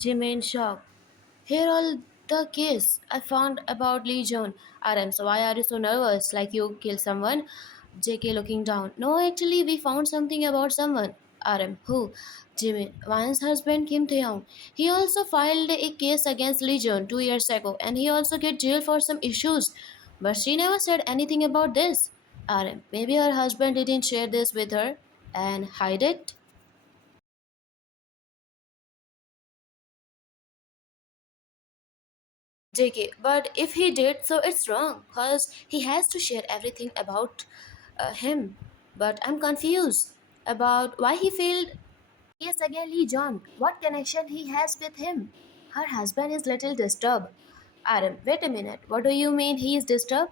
Jimmy in shock. Here all the case I found about Legion. RM, so why are you so nervous? Like you killed someone? JK looking down. No, actually we found something about someone. RM, who? Jimmy, Ryan's husband Kim Taeyong. He also filed a case against Legion 2 years ago and he also get jailed for some issues. But she never said anything about this. RM, maybe her husband didn't share this with her and hide it? JK, but if he did, so it's wrong, because he has to share everything about him. But I'm confused about why he failed. Yes, again, Lee John. What connection he has with him? Her husband is little disturbed. Aaron, wait a minute. What do you mean he is disturbed?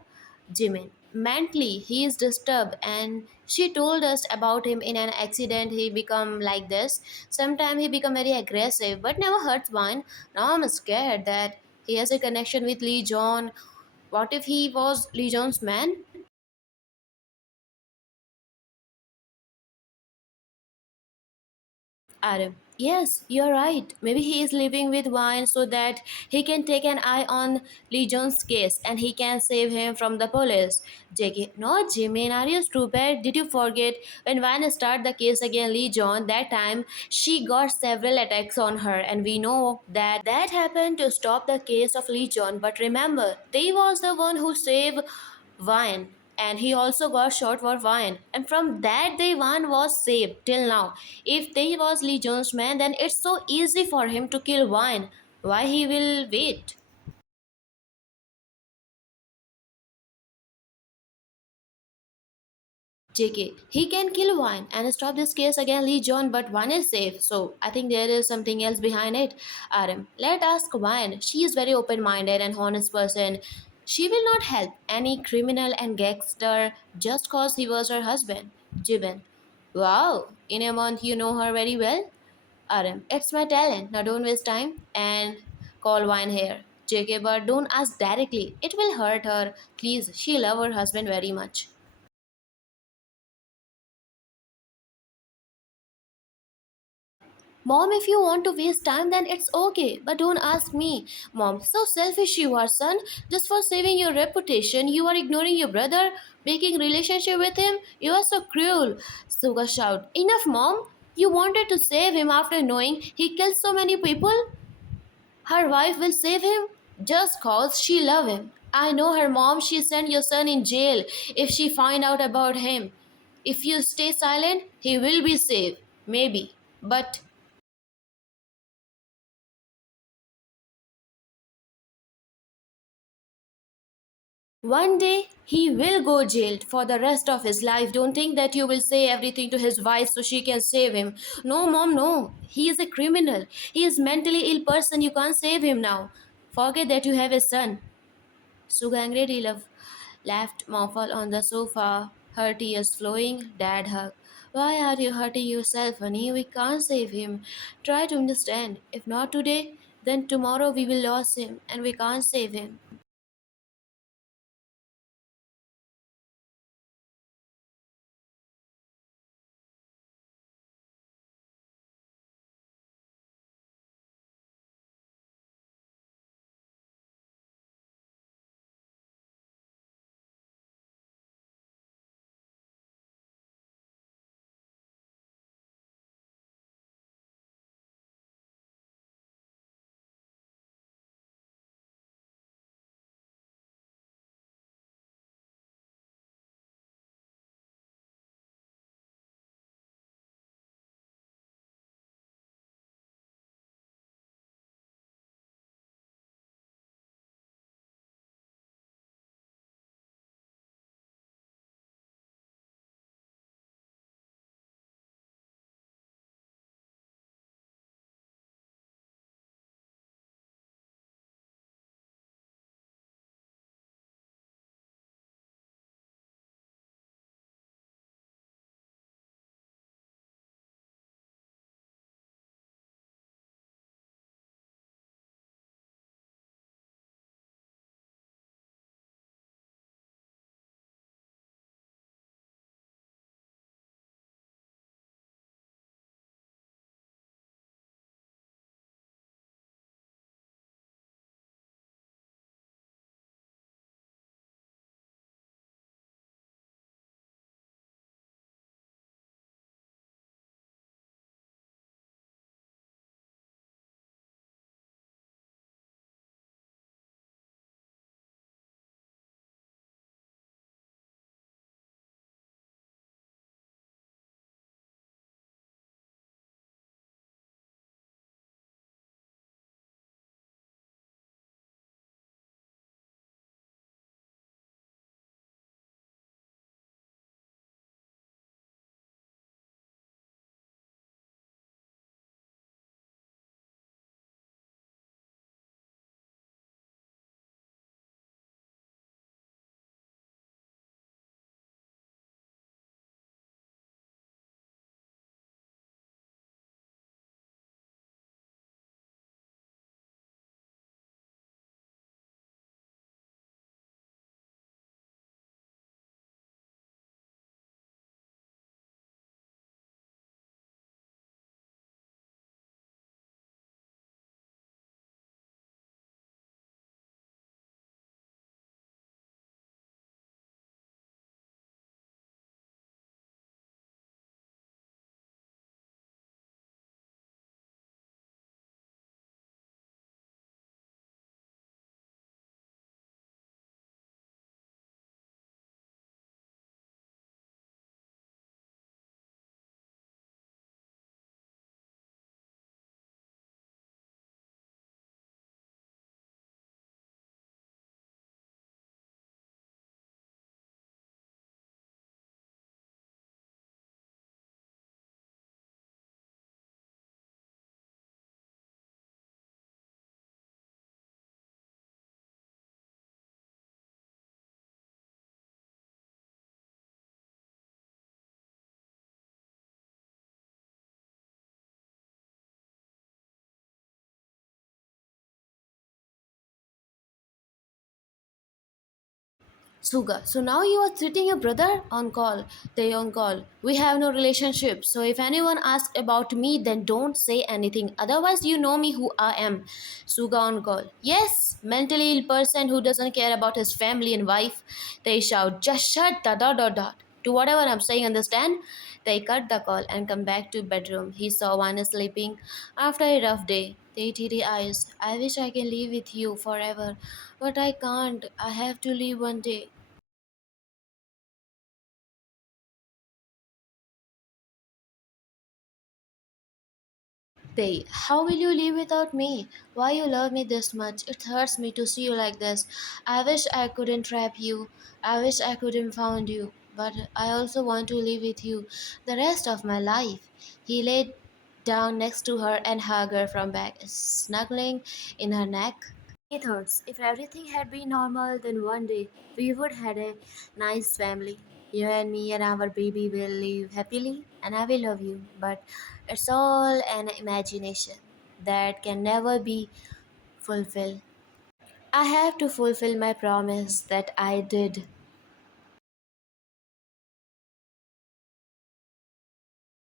Jimin, mentally he is disturbed, and she told us about him in an accident. He become like this. Sometimes he become very aggressive, but never hurts one. Now I'm scared that he has a connection with Lee John. What if he was Lee John's man? Adam. Yes, you're right. Maybe he is living with Wine so that he can take an eye on Lee John's case and he can save him from the police. JK, no, Jimmy, are you stupid? Did you forget when Wine started the case against Lee John? That time she got several attacks on her, and we know that happened to stop the case of Lee John. But remember, they was the one who saved Wine, and he also got shot for Wine, and from that day Wine was saved till now. If they was Lee Jones man, then it's so easy for him to kill Wine. Why he will wait? JK, he can kill Wine and stop this case against Lee John, but Wine is safe. So I think there is something else behind it. RM, let ask Wine. She is very open-minded and honest person. She will not help any criminal and gangster just cause he was her husband. Jibin, wow, in a month you know her very well. RM, it's my talent. Now don't waste time and call Wine here. JK, but don't ask directly. It will hurt her. Please, she love her husband very much. Mom, if you want to waste time, then it's okay, but don't ask me. Mom, so selfish you are, son. Just for saving your reputation, you are ignoring your brother, breaking relationship with him. You are so cruel. Suga shout, enough, mom. You wanted to save him after knowing he killed so many people? Her wife will save him just cause she love him. I know her mom, she sent your son in jail if she find out about him. If you stay silent, he will be saved. Maybe. But one day he will go jailed for the rest of his life. Don't think that you will say everything to his wife so she can save him. No, mom, no. He is a criminal. He is mentally ill person. You can't save him now. Forget that you have a son. Sugangredi laughed Mofal on the sofa, her tears flowing. Dad hugged. Why are you hurting yourself, honey? We can't save him. Try to understand. If not today, then tomorrow we will lose him and we can't save him. Suga, so now you are treating your brother on call. They on call. We have no relationship. So if anyone asks about me, then don't say anything. Otherwise, you know me who I am. Suga on call. Yes, mentally ill person who doesn't care about his family and wife. They shout, just shut the dot dot dot. To whatever I'm saying, understand? They cut the call and come back to bedroom. He saw one sleeping after a rough day. They teary eyes. I wish I can live with you forever, but I can't. I have to leave one day. They, how will you live without me? Why you love me this much? It hurts me to see you like this. I wish I couldn't trap you. I wish I couldn't found you. But I also want to live with you the rest of my life. He laid down next to her and hugged her from back, snuggling in her neck. It hurts. If everything had been normal, then one day we would had a nice family. You and me and our baby will live happily, and I will love you. But it's all an imagination that can never be fulfilled. I have to fulfill my promise that I did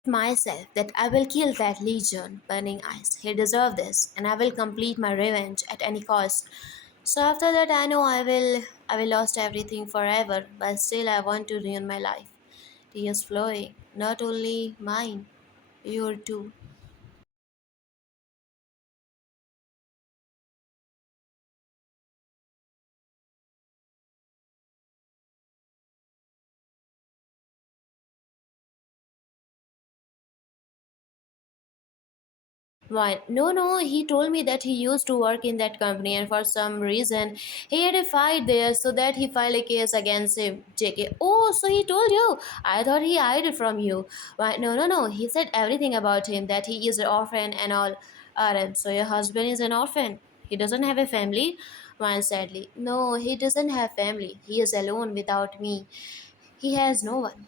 myself that I will kill that legion, burning eyes. He deserves this, and I will complete my revenge at any cost. So after that I know I will lost everything forever, but still I want to ruin my life. Tears flowing, not only mine, your too. Why? No, no, he told me that he used to work in that company and for some reason he had a fight there so that he filed a case against him. JK. Oh, so he told you. I thought he hid it from you. Why? No, no, no. He said everything about him that he is an orphan and all. RM. So your husband is an orphan. He doesn't have a family? One sadly. No, he doesn't have family. He is alone without me. He has no one.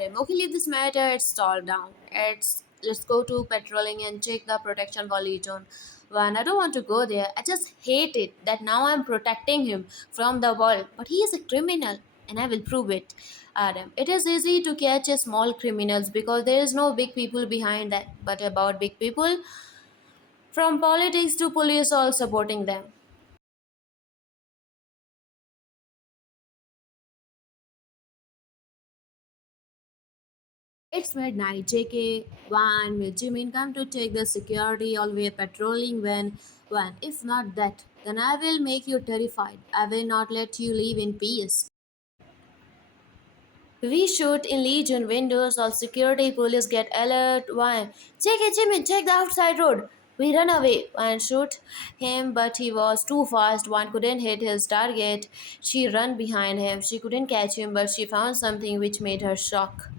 Okay, leave this matter. It's stalled down. Let's go to patrolling and check the protection for Legion. One, I don't want to go there. I just hate it that now I'm protecting him from the world. But he is a criminal, and I will prove it. Adam, it is easy to catch a small criminals because there is no big people behind that. But about big people, from politics to police, all supporting them. It's midnight. JK, Van, with Jimin come to take the security all way patrolling when Van. If not that, then I will make you terrified. I will not let you live in peace. We shoot in Legion windows, all security police get alert. One, JK Jimin, check the outside road. We run away and shoot him, but he was too fast. One couldn't hit his target. She ran behind him. She couldn't catch him, but she found something which made her shock.